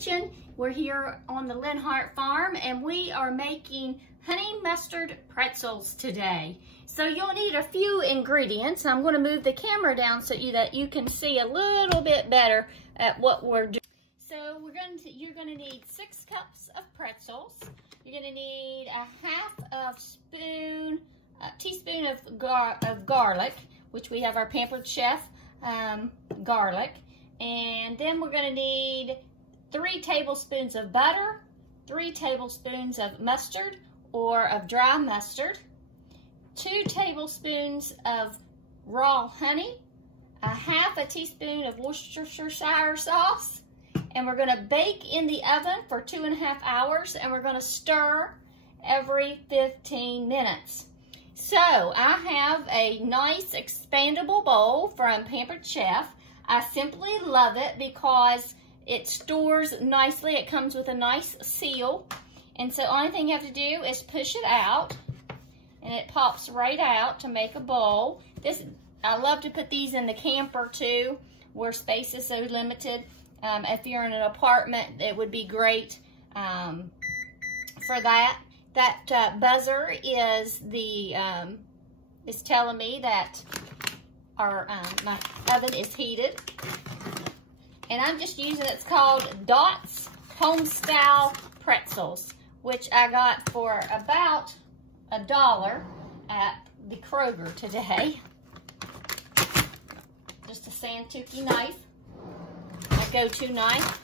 kitchen. We're here on the Linhart farm and we are making honey mustard pretzels today. So you'll need a few ingredients. I'm going to move the camera down so that you can see a little bit better at what we're doing. So you're going to need 6 cups of pretzels. You're going to need a teaspoon of garlic, which we have our Pampered Chef garlic. And then we're going to need 3 tablespoons of butter, 3 tablespoons of mustard or of dry mustard, 2 tablespoons of raw honey, half a teaspoon of Worcestershire sauce, and we're going to bake in the oven for 2.5 hours, and we're going to stir every 15 minutes. So I have a nice expandable bowl from Pampered Chef. I simply love it because it stores nicely. It comes with a nice seal. And so the only thing you have to do is push it out and it pops right out to make a bowl. I love to put these in the camper too, where space is so limited. If you're in an apartment, it would be great for that. That buzzer is telling me that my oven is heated. And I'm just using, it's called Dot's Homestyle Pretzels, which I got for about $1 at the Kroger today. Just a Santuki knife, a go-to knife.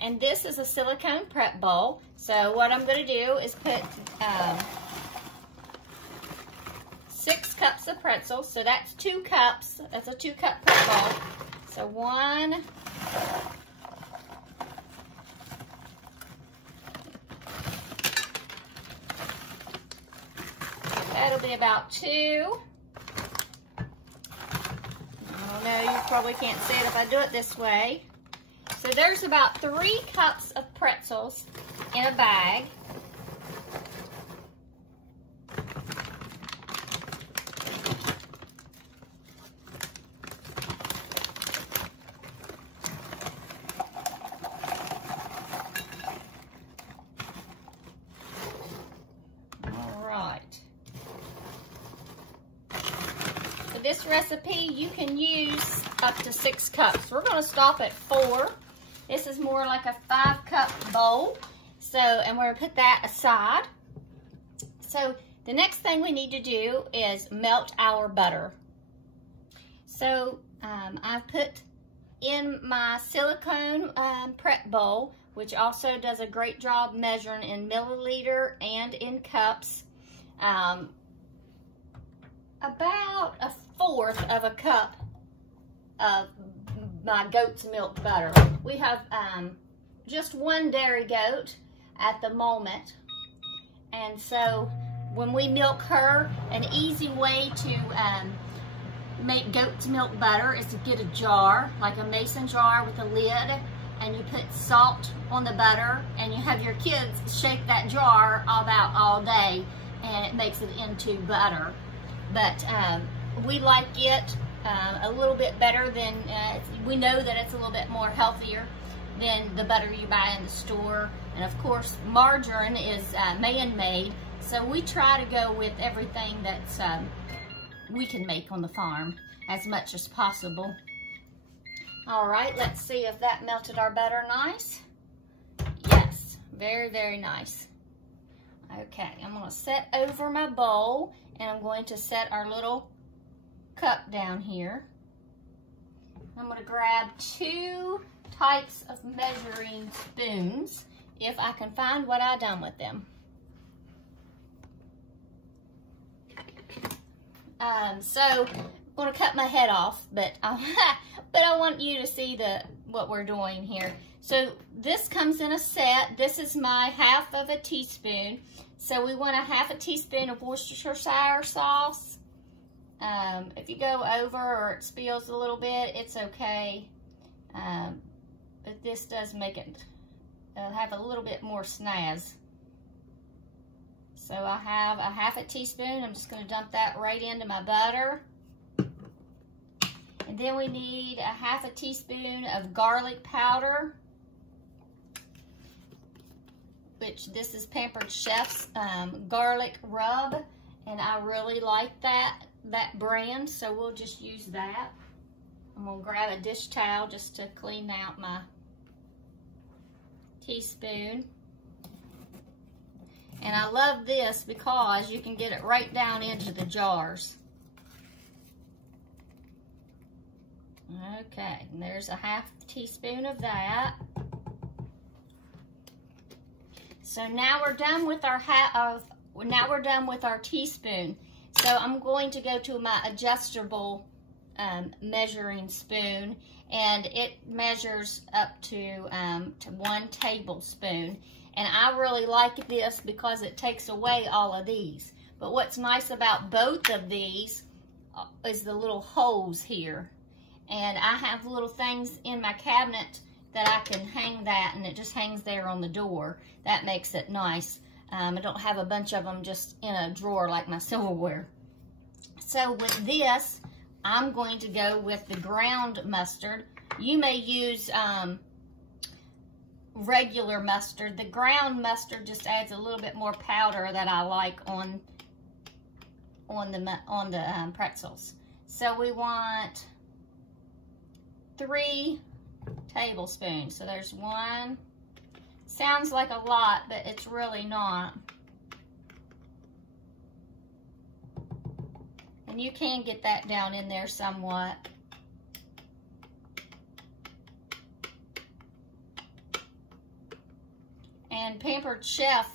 And this is a silicone prep bowl. So what I'm going to do is put 6 cups of pretzels. So that's 2 cups. That's a 2-cup prep bowl. So 1, that'll be about 2. Oh no, you probably can't see it if I do it this way. So there's about 3 cups of pretzels in a bag. All right. For this recipe, you can use up to 6 cups. We're going to stop at 4. This is more like a 5-cup bowl. So, and we're gonna put that aside. So the next thing we need to do is melt our butter. So I've put in my silicone prep bowl, which also does a great job measuring in milliliter and in cups, about 1/4 of a cup of my goat's milk butter. We have just 1 dairy goat at the moment, and so when we milk her, an easy way to make goat's milk butter is to get a jar, like a mason jar with a lid, and you put salt on the butter, and you have your kids shake that jar about all day, and it makes it into butter. But we like it a little bit better than, we know that it's a little bit more healthier than the butter you buy in the store. And of course, margarine is man-made, so we try to go with everything that's we can make on the farm as much as possible. All right, let's see if that melted our butter nice. Yes, very, very nice. Okay, I'm gonna set over my bowl, and I'm going to set our little cup down here. I'm going to grab 2 types of measuring spoons if I can find what I done with them. So I'm going to cut my head off, but I want you to see what we're doing here. So this comes in a set. This is my 1/2 teaspoon. So we want a 1/2 teaspoon of Worcestershire sauce. If you go over or it spills a little bit, it's okay. But this does make it have a little bit more snazz. So I have a 1/2 teaspoon. I'm just going to dump that right into my butter. And then we need a 1/2 teaspoon of garlic powder. which this is Pampered Chef's garlic rub, and I really like that brand, so we'll just use that. I'm gonna grab a dish towel just to clean out my teaspoon. And I love this because you can get it right down into the jars. Okay, and there's a half teaspoon of that. So now we're done with our teaspoon. So I'm going to go to my adjustable measuring spoon, and it measures up to 1 tablespoon. And I really like this because it takes away all of these. But what's nice about both of these is the little holes here. And I have little things in my cabinet that I can hang that, and it just hangs there on the door. That makes it nice. I don't have a bunch of them just in a drawer like my silverware. So with this, I'm going to go with the ground mustard. You may use regular mustard. The ground mustard just adds a little bit more powder that I like on the pretzels. So we want 3 tablespoons. So there's 1. Sounds like a lot, but it's really not. And you can get that down in there somewhat. And Pampered Chef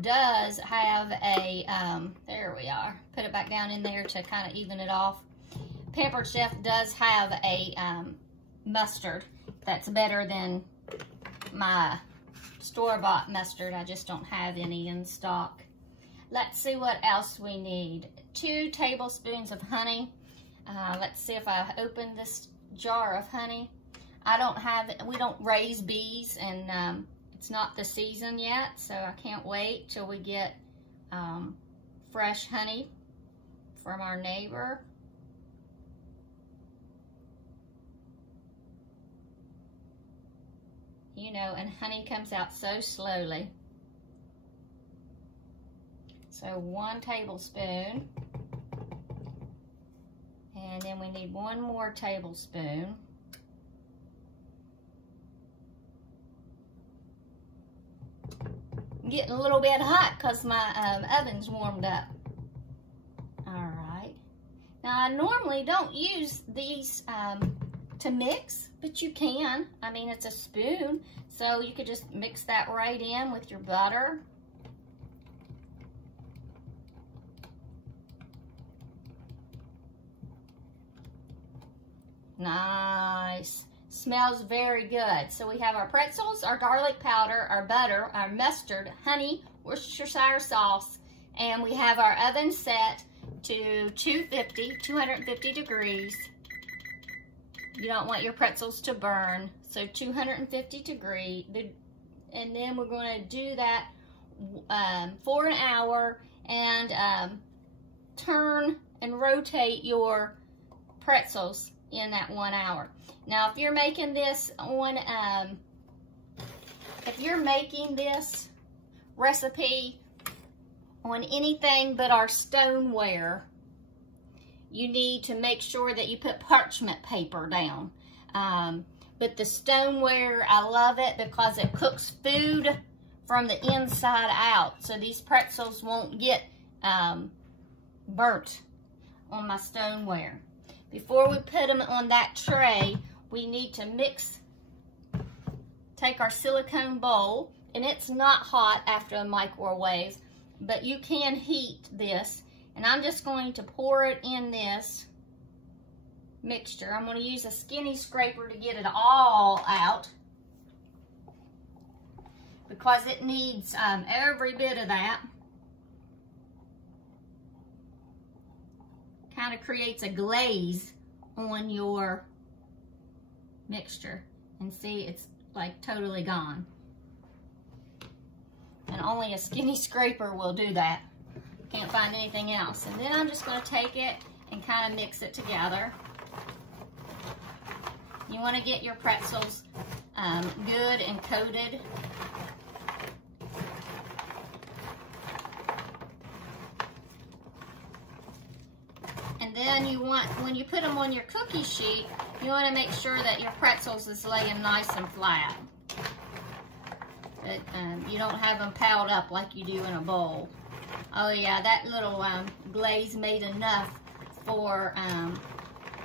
does have a, there we are. Put it back down in there to kind of even it off. Pampered Chef does have a mustard that's better than my store-bought mustard. I just don't have any in stock. Let's see what else we need. 2 tablespoons of honey. Let's see if I open this jar of honey. We don't raise bees, and it's not the season yet, so I can't wait till we get fresh honey from our neighbor. You know, and honey comes out so slowly. So 1 tablespoon. And then we need 1 more tablespoon. I'm getting a little bit hot because my oven's warmed up. All right. Now I normally don't use these to mix, but you can. I mean, it's a spoon, so you could just mix that right in with your butter. Nice. Smells very good. So we have our pretzels, our garlic powder, our butter, our mustard, honey, Worcestershire sauce, and we have our oven set to 250 degrees. You don't want your pretzels to burn, so 250 degrees. And then we're going to do that for an hour, and turn and rotate your pretzels in that 1 hour. Now, if you're making this on, if you're making this recipe on anything but our stoneware, you need to make sure that you put parchment paper down. But the stoneware, I love it because it cooks food from the inside out. So these pretzels won't get burnt on my stoneware. Before we put them on that tray, we need to take our silicone bowl, and it's not hot after a microwave, but you can heat this. And I'm just going to pour it in this mixture. I'm going to use a skinny scraper to get it all out because it needs every bit of that. Kind of creates a glaze on your mixture. And see, it's like totally gone. And only a skinny scraper will do that. Can't find anything else. And then I'm just going to take it and kind of mix it together. You want to get your pretzels good and coated. thing you want, when you put them on your cookie sheet, you want to make sure that your pretzels is laying nice and flat. That you don't have them piled up like you do in a bowl. Oh yeah, that little glaze made enough for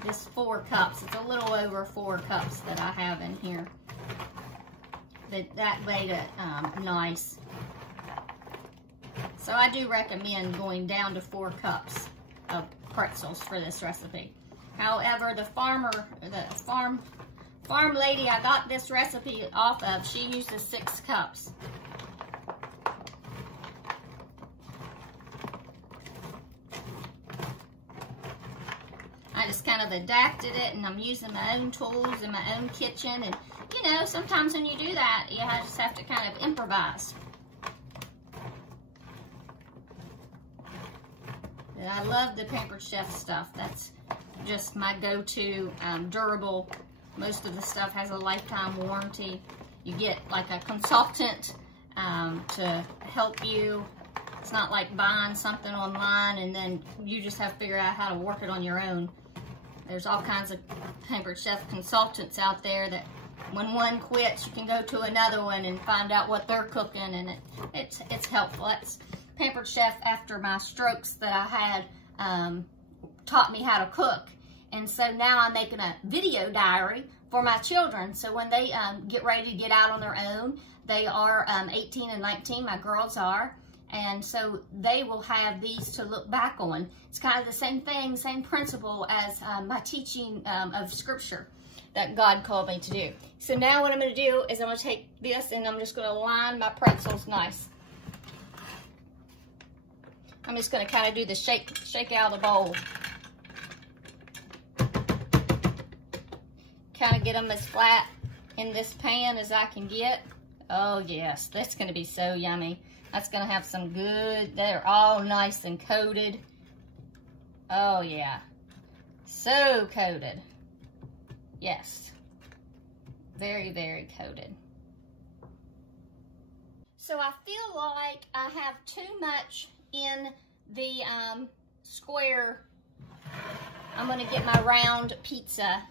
just 4 cups. It's a little over 4 cups that I have in here. That made it nice. So I do recommend going down to 4 cups of pretzels for this recipe. However, the farm lady I got this recipe off of, she uses 6 cups. I just kind of adapted it, and I'm using my own tools in my own kitchen. And you know, sometimes when you do that, you just have to kind of improvise. And I love the Pampered Chef stuff. That's just my go-to durable. Most of the stuff has a lifetime warranty. You get like a consultant to help you. It's not like buying something online and then you just have to figure out how to work it on your own. There's all kinds of Pampered Chef consultants out there that when one quits, you can go to another one and find out what they're cooking, and it's helpful. That's Pampered Chef, after my strokes that I had, taught me how to cook. And so now I'm making a video diary for my children. So when they get ready to get out on their own, they are 18 and 19, my girls are. And so they will have these to look back on. It's kind of the same thing, same principle as my teaching of scripture that God called me to do. So now what I'm going to do is I'm going to take this and I'm just going to line my pretzels nice. I'm just going to kind of do the shake out of the bowl. Kind of get them as flat in this pan as I can get. Oh yes, that's going to be so yummy. That's going to have some good, they're all nice and coated. Oh yeah, so coated. Yes, very, very coated. So I feel like I have too much in the square. I'm going to get my round pizza.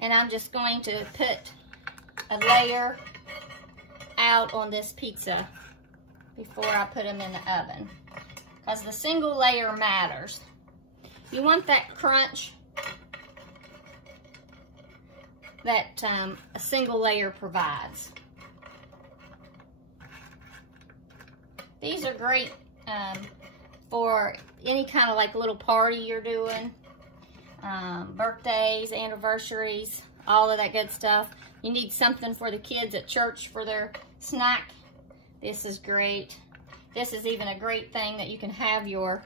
And I'm just going to put a layer out on this pizza before I put them in the oven, because the single layer matters. You want that crunch that a single layer provides. These are great for any kind of like little party you're doing, birthdays, anniversaries, all of that good stuff. You need something for the kids at church for their snack. This is great. This is even a great thing that you can have your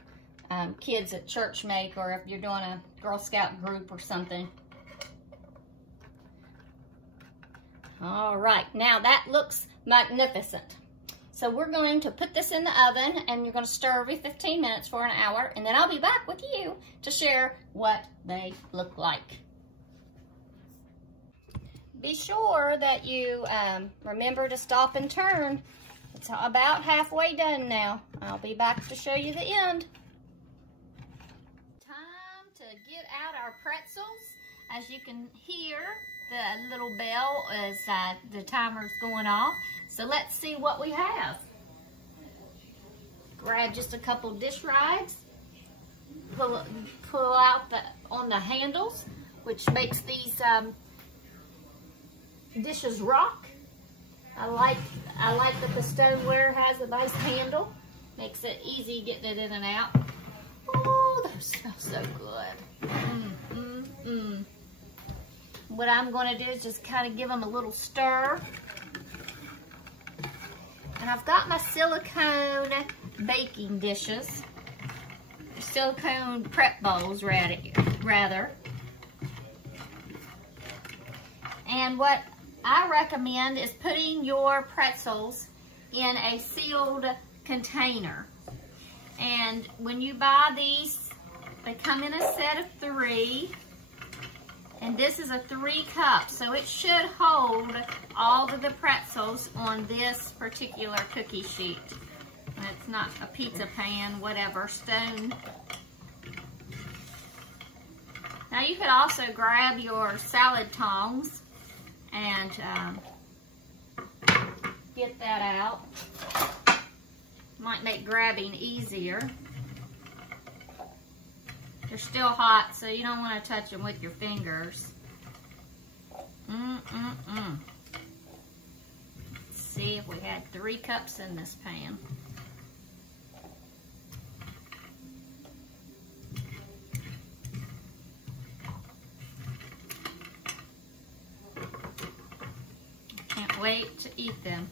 kids at church make, or if you're doing a Girl Scout group or something. All right, now that looks magnificent. So we're going to put this in the oven, and you're going to stir every 15 minutes for an hour, and then I'll be back with you to share what they look like. Be sure that you remember to stop and turn. It's about halfway done now. I'll be back to show you the end. Time to get out our pretzels. As you can hear, the little bell is the timer's going off. So let's see what we have. Grab just a couple dish rags. Pull out on the handles, which makes these dishes rock. I like that the stoneware has a nice handle. Makes it easy getting it in and out. Oh, those smell so good. What I'm going to do is just kind of give them a little stir. And I've got my silicone baking dishes, silicone prep bowls rather. And what I recommend is putting your pretzels in a sealed container. And when you buy these, they come in a set of 3. And this is a 3 cups, so it should hold all of the pretzels on this particular cookie sheet. It's not a pizza pan, whatever, stone. Now you could also grab your salad tongs and get that out. Might make grabbing easier. They're still hot, so you don't want to touch them with your fingers. Let's see if we had 3 cups in this pan. Can't wait to eat them.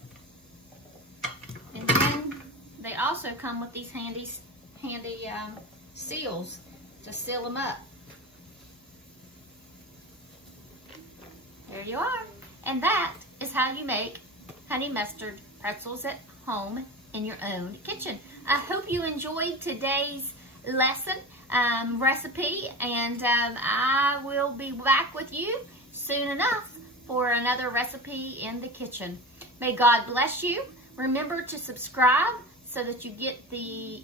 And then they also come with these handy seals to seal them up. There you are. And that is how you make honey mustard pretzels at home in your own kitchen. I hope you enjoyed today's lesson recipe, and I will be back with you soon enough for another recipe in the kitchen. May God bless you. Remember to subscribe so that you get the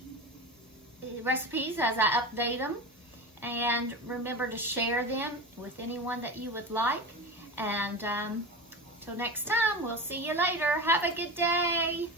recipes as I update them, and remember to share them with anyone that you would like. And till next time, we'll see you later. Have a good day.